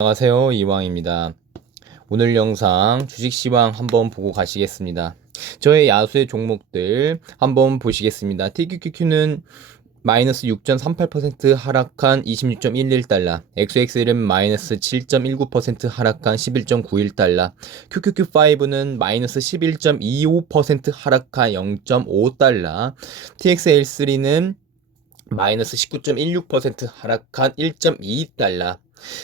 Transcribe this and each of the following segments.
안녕하세요 이왕입니다. 오늘 영상 주식시황 한번 보고 가시겠습니다. 저의 야수의 종목들 한번 보시겠습니다. TQQQ는 마이너스 6.38% 하락한 26.11달러 XXL은 마이너스 7.19% 하락한 11.91달러 QQQ5는 마이너스 11.25% 하락한 0.5달러 TXL3는 마이너스 19.16% 하락한 1.2달러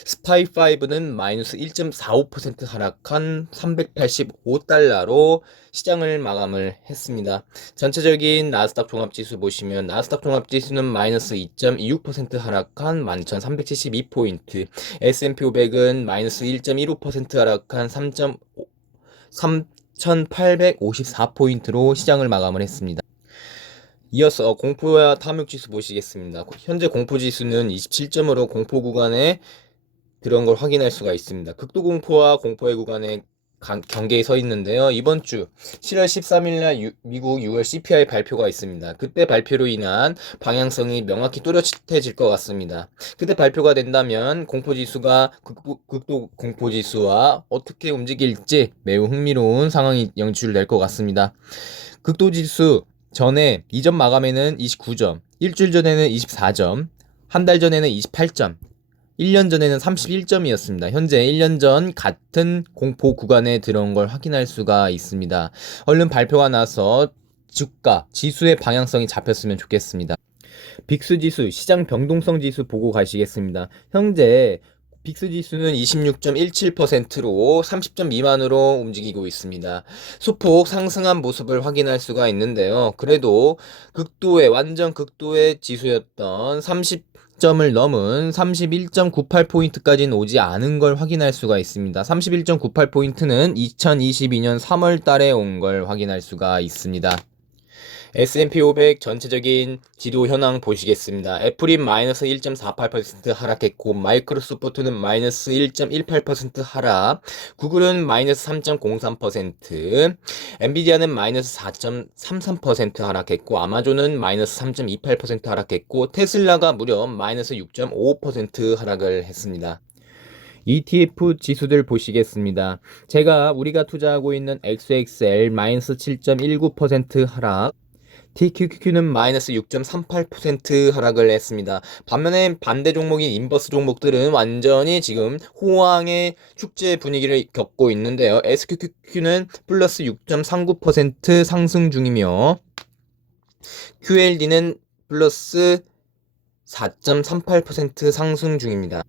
스파이5는 마이너스 1.45% 하락한 385달러로 시장을 마감을 했습니다. 전체적인 나스닥 종합지수 보시면 나스닥 종합지수는 마이너스 2.26% 하락한 11,372포인트 S&P 500은 마이너스 1.15% 하락한 3. 3,854포인트로 시장을 마감을 했습니다. 이어서 공포와 탐욕 지수 보시겠습니다. 현재 공포 지수는 27점으로 공포 구간에 들어온 걸 확인할 수가 있습니다. 극도 공포와 공포의 구간에 간- 경계에 서 있는데요. 이번 주 7월 13일 날 미국 6월 CPI 발표가 있습니다. 그때 발표로 인한 방향성이 명확히 뚜렷해질 것 같습니다. 그때 발표가 된다면 공포 지수가 극도, 극도 공포 지수와 어떻게 움직일지 매우 흥미로운 상황이 연출될 것 같습니다. 극도 지수 전에 이전 마감에는 29점, 일주일 전에는 24점, 한 달 전에는 28점, 1년 전에는 31점이었습니다. 현재 1년 전 같은 공포 구간에 들어온 걸 확인할 수가 있습니다. 얼른 발표가 나서 주가, 지수의 방향성이 잡혔으면 좋겠습니다. 빅스 지수, 시장 변동성 지수 보고 가시겠습니다. 현재 빅스 지수는 26.17%로 30점 미만으로 움직이고 있습니다. 소폭 상승한 모습을 확인할 수가 있는데요. 그래도 극도의 완전 극도의 지수였던 30 점을 넘은 31.98포인트까지는 오지 않은 걸 확인할 수가 있습니다. 31.98포인트는 2022년 3월 달에 온 걸 확인할 수가 있습니다. S&P 500 전체적인 지도 현황 보시겠습니다. 애플이 마이너스 1.48% 하락했고 마이크로소프트는 마이너스 1.18% 하락, 구글은 마이너스 3.03%, 엔비디아는 마이너스 4.33% 하락했고 아마존은 마이너스 3.28% 하락했고 테슬라가 무려 마이너스 6.55% 하락을 했습니다. ETF 지수들 보시겠습니다. 제가 우리가 투자하고 있는 XXL 마이너스 7.19% 하락, TQQQ는 마이너스 6.38% 하락을 했습니다. 반면에 반대 종목인 인버스 종목들은 완전히 지금 호황의 축제 분위기를 겪고 있는데요. SQQQ는 플러스 6.39% 상승 중이며 QLD는 플러스 4.38% 상승 중입니다.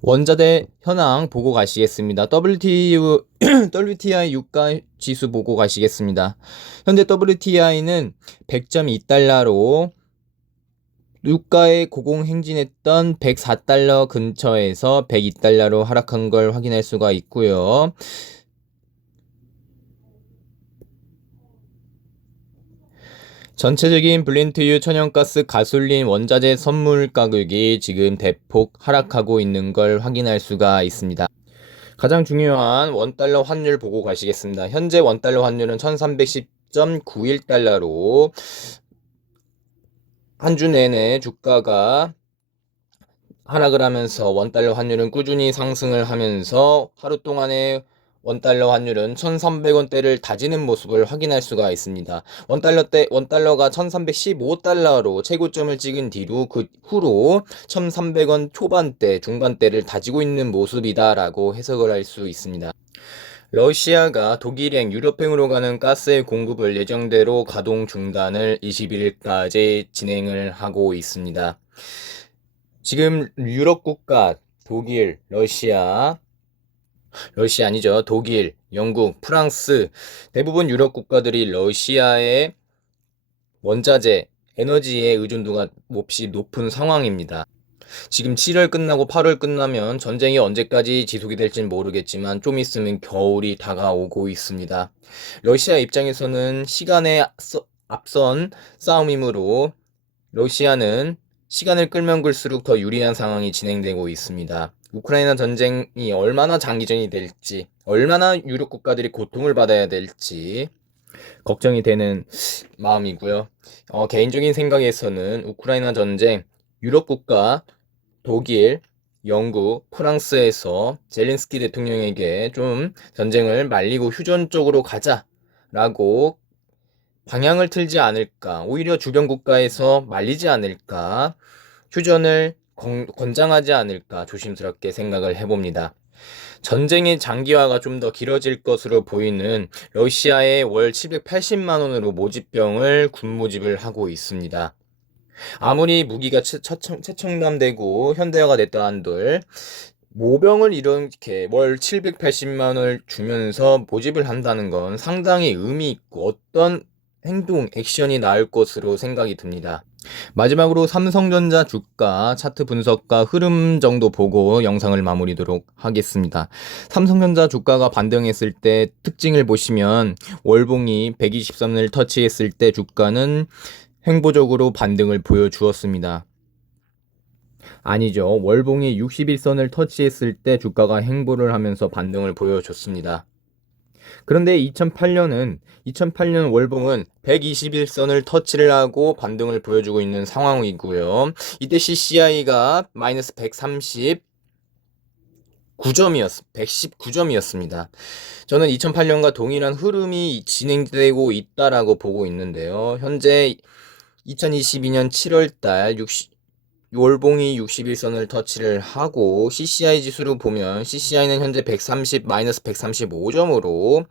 원자재 현황 보고 가시겠습니다. WTI, WTI 유가 지수 보고 가시겠습니다. 현재 WTI는 100.2달러로 유가에 고공행진했던 104달러 근처에서 102달러로 하락한 걸 확인할 수가 있고요. 전체적인 블렌트유 천연가스 가솔린 원자재 선물 가격이 지금 대폭 하락하고 있는 걸 확인할 수가 있습니다. 가장 중요한 원달러 환율 보고 가시겠습니다. 현재 원달러 환율은 1310.91달러로 한 주 내내 주가가 하락을 하면서 원달러 환율은 꾸준히 상승을 하면서 하루 동안에 원달러 환율은 1,300원대를 다지는 모습을 확인할 수가 있습니다. 원달러 때 원달러가 1,315달러로 최고점을 찍은 뒤로 그 후로 1,300원 초반대, 중반대를 다지고 있는 모습이다라고 해석을 할 수 있습니다. 러시아가 독일행, 유럽행으로 가는 가스의 공급을 예정대로 가동 중단을 21일까지 진행을 하고 있습니다. 지금 유럽 국가, 독일, 러시아, 러시아 아니죠. 독일, 영국, 프랑스 대부분 유럽 국가들이 러시아의 원자재, 에너지의 의존도가 몹시 높은 상황입니다. 지금 7월 끝나고 8월 끝나면 전쟁이 언제까지 지속이 될지는 모르겠지만 좀 있으면 겨울이 다가오고 있습니다. 러시아 입장에서는 시간에 앞선 싸움이므로 러시아는 시간을 끌면 끌수록 더 유리한 상황이 진행되고 있습니다. 우크라이나 전쟁이 얼마나 장기전이 될지, 얼마나 유럽 국가들이 고통을 받아야 될지 걱정이 되는 마음이고요. 어, 개인적인 생각에서는 우크라이나 전쟁, 유럽 국가, 독일, 영국, 프랑스에서 젤렌스키 대통령에게 좀 전쟁을 말리고 휴전 쪽으로 가자라고 방향을 틀지 않을까, 오히려 주변 국가에서 말리지 않을까, 휴전을 건- 권장하지 않을까 조심스럽게 생각을 해봅니다. 전쟁의 장기화가 좀 더 길어질 것으로 보이는 러시아의 월 780만 원으로 모집병을 군 모집을 하고 있습니다. 아무리 무기가 채- 처청- 채청남되고 현대화가 됐다 한들 모병을 이렇게 월 780만 원을 주면서 모집을 한다는 건 상당히 의미 있고 어떤 행동, 액션이 나올 것으로 생각이 듭니다. 마지막으로 삼성전자 주가 차트 분석과 흐름 정도 보고 영상을 마무리도록 하겠습니다. 삼성전자 주가가 반등했을 때 특징을 보시면 월봉이 120선을 터치했을 때 주가는 횡보적으로 반등을 보여주었습니다. 아니죠. 월봉이 61선을 터치했을 때 주가가 횡보를 하면서 반등을 보여줬습니다. 그런데 2008년은 2008년 월봉은 121선을 터치를 하고 반등을 보여주고 있는 상황이고요. 이때 CCI가 마이너스 130 9점이었, 119점이었습니다. 저는 2008년과 동일한 흐름이 진행되고 있다라고 보고 있는데요. 현재 2022년 7월 달 60, 월봉이 61선을 터치를 하고 CCI 지수로 보면 CCI는 현재 130 마이너스 135점으로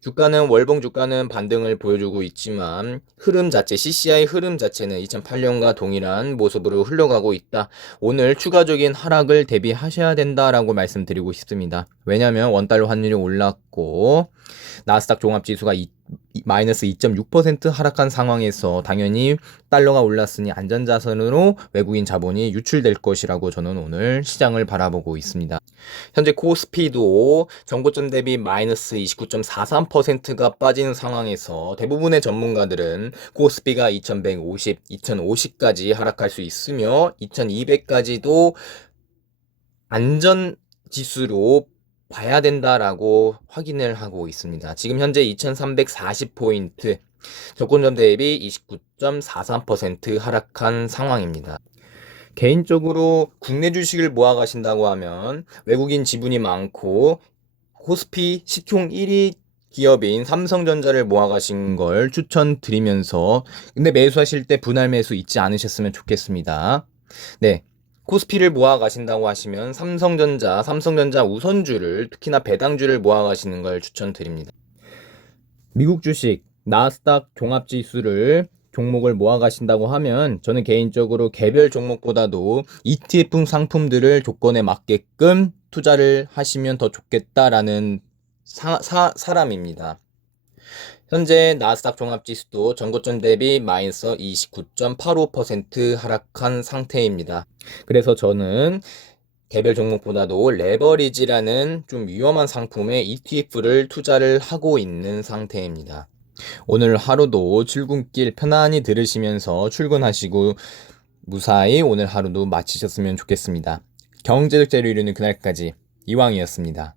주가는 월봉 주가는 반등을 보여주고 있지만 흐름 자체 CCI 흐름 자체는 2008년과 동일한 모습으로 흘러가고 있다. 오늘 추가적인 하락을 대비하셔야 된다라고 말씀드리고 싶습니다. 왜냐하면 원달러 환율이 올랐고 나스닥 종합 지수가 마이너스 2.6% 하락한 상황에서 당연히 달러가 올랐으니 안전자산으로 외국인 자본이 유출될 것이라고 저는 오늘 시장을 바라보고 있습니다. 현재 코스피도 정고점 대비 마이너스 29.43%가 빠진 상황에서 대부분의 전문가들은 코스피가 2150, 2050까지 하락할 수 있으며 2200까지도 안전 지수로 봐야 된다라고 확인을 하고 있습니다. 지금 현재 2340포인트, 저권점 대비 29.43% 하락한 상황입니다. 개인적으로 국내 주식을 모아 가신다고 하면 외국인 지분이 많고 코스피 시총 1위 기업인 삼성전자를 모아 가신 걸 추천드리면서 근데 매수하실 때 분할 매수 잊지 않으셨으면 좋겠습니다. 네. 코스피를 모아 가신다고 하시면 삼성전자, 삼성전자 우선주를 특히나 배당주를 모아 가시는 걸 추천드립니다. 미국 주식 나스닥 종합지수를 종목을 모아 가신다고 하면 저는 개인적으로 개별 종목보다도 ETF 상품들을 조건에 맞게끔 투자를 하시면 더 좋겠다라는 사, 사, 사람입니다. 현재 나스닥 종합지수도 전고점 대비 마이너스 29.85% 하락한 상태입니다. 그래서 저는 개별 종목보다도 레버리지라는 좀 위험한 상품에 ETF를 투자를 하고 있는 상태입니다. 오늘 하루도 출근길 편안히 들으시면서 출근하시고 무사히 오늘 하루도 마치셨으면 좋겠습니다. 경제적 재료 이루는 그날까지 이왕이었습니다.